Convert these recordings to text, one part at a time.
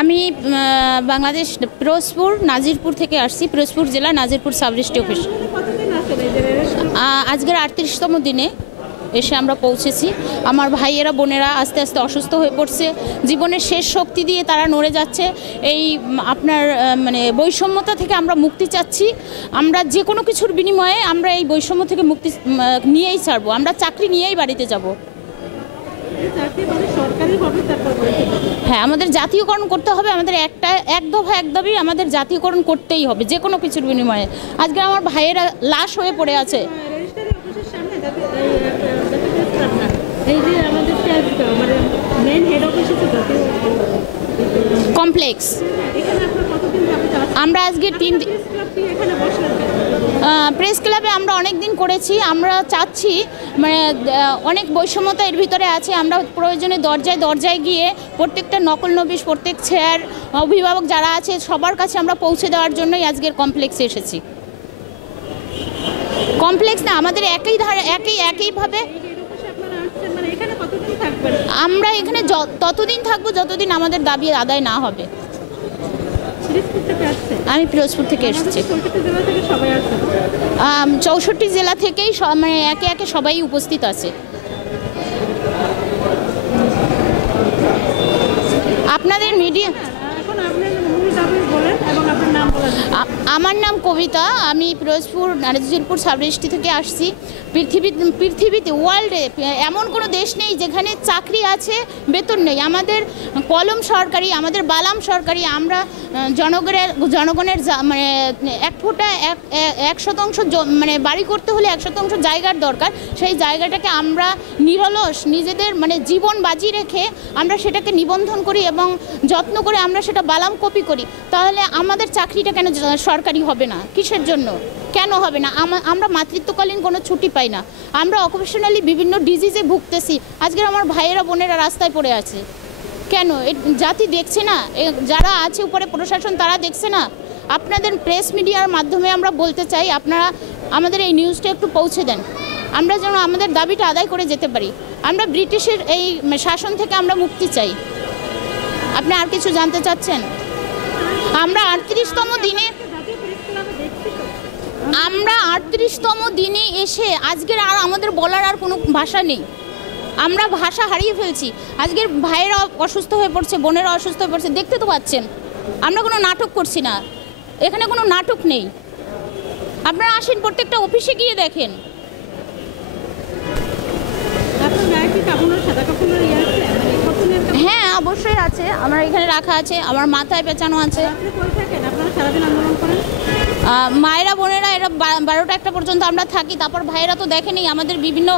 আমি বাংলাদেশ পিরোজপুর নাজিরপুর থেকে আসছি। পিরোজপুর জেলা নাজিরপুর সাব রেজিস্ট্রি অফিস। আজকের 38তম দিনে এসে আমরা পৌঁছেছি। আমার ভাইয়েরা বোনেরা আস্তে আস্তে অসুস্থ হয়ে পড়ছে, জীবনের শেষ শক্তি দিয়ে তারা নড়ে যাচ্ছে। এই আপনার মানে বৈষম্যতা থেকে আমরা মুক্তি চাচ্ছি। আমরা যে কোনো কিছুর বিনিময়ে আমরা এই বৈষম্য থেকে মুক্তি নিয়েই ছাড়বো। আমরা চাকরি নিয়েই বাড়িতে যাব। হ্যাঁ, আমাদের জাতীয়করণ করতে হবে। আমাদের এক দফা আমাদের জাতীয়করণ করতেই হবে যে কোনো কিছুর বিনিময়ে। আজকে আমার ভাইয়েরা লাশ হয়ে পড়ে আছে। কমপ্লেক্স আমরা আজকে 3 দিন প্রেস ক্লাবে আমরা অনেক দিন করেছি। আমরা চাচ্ছি মানে অনেক বৈষম্যতা এর ভিতরে আছে। আমরা প্রয়োজনে দরজায় দরজায় গিয়ে প্রত্যেকটা নকলনবিশ, প্রত্যেক স্যার, অভিভাবক যারা আছে সবার কাছে আমরা পৌঁছে দেওয়ার জন্যই আজকের কমপ্লেক্সে এসেছি। কমপ্লেক্স না, আমাদের একইভাবে আমরা এখানে ততদিন থাকবো যতদিন আমাদের দাবি আদায় না হবে। আমি পিরোজপুর থেকে এসেছি। 64 জেলা থেকেই মানে একে একে সবাই উপস্থিত আছে। আপনাদের মিডিয়া, আমার নাম কবিতা। আমি পিরোজপুর নাজিরপুর সাব রেজিস্ট্রি থেকে আসছি। পৃথিবীতে ওয়ার্ল্ডে এমন কোনো দেশ নেই যেখানে চাকরি আছে বেতন নেই। আমাদের কলম সরকারি, আমাদের বালাম সরকারি। আমরা জনগণের মানে 1% মানে বাড়ি করতে হলে 1% জায়গার দরকার। সেই জায়গাটাকে আমরা নিরলস নিজেদের মানে জীবন বাজি রেখে আমরা সেটাকে নিবন্ধন করি এবং যত্ন করে আমরা সেটা বালাম কপি করি। তাহলে আমাদের চাকরিটা কেন সরকারি হবে না? কিসের জন্য কেন হবে না? আমরা মাতৃত্বকালীন কোনো ছুটি পাই না। আমরা অকুপেশনালি বিভিন্ন ডিজিজে ভুগতেছি। আজকের আমার ভাইয়েরা বোনেরা রাস্তায় পড়ে আছে কেন? জাতি দেখছে না? যারা আছে উপরে প্রশাসন তারা দেখছে না? আপনাদের প্রেস মিডিয়ার মাধ্যমে আমরা বলতে চাই, আপনারা আমাদের এই নিউজটা একটু পৌঁছে দেন। আমরা যেন আমাদের দাবিটা আদায় করে যেতে পারি। আমরা ব্রিটিশের এই শাসন থেকে আমরা মুক্তি চাই। আপনি আর কিছু জানতে চাচ্ছেন? আমরা 38তম দিনে এসে আজকের আর আমাদের বলার আর কোনো ভাষা নেই। আমরা ভাষা হারিয়ে ফেলছি। আজকের ভাইয়েরা অসুস্থ হয়ে পড়ছে, বোনেরা অসুস্থ হয়ে পড়ছে, দেখতে তো পাচ্ছেন। আমরা কোনো নাটক করছি না, এখানে কোনো নাটক নেই। আপনারা আসেন, প্রত্যেকটা অফিসে গিয়ে দেখেন। হ্যাঁ, অবশ্যই আছে। আমার এখানে রাখা আছে, আমার মাথায় পেঁচানো আছে। মায়েরা বোনেরা এরা 12টা-1টা পর্যন্ত আমরা থাকি। তারপর ভাইয়েরা তো দেখেনি, আমাদের বিভিন্ন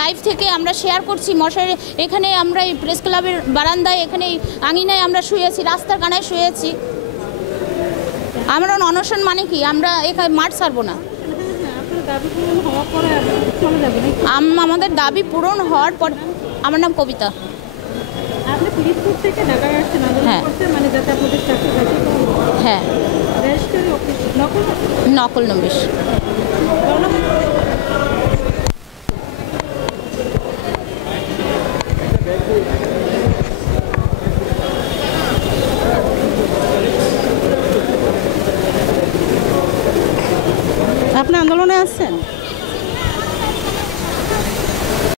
লাইভ থেকে আমরা শেয়ার করছি। মশারি এখানে আমরা এই প্রেস ক্লাবের বারান্দায়, এখানে আঙিনায় আমরা শুয়েছি, রাস্তার কানায় শুয়েছি। আমরা অনশন মানে কি? আমরা এখানে মাঠ ছাড়বো না। আমাদের দাবি পূরণ হওয়ার পর। আমার নাম কবিতা। হ্যাঁ, নকল নবিশ।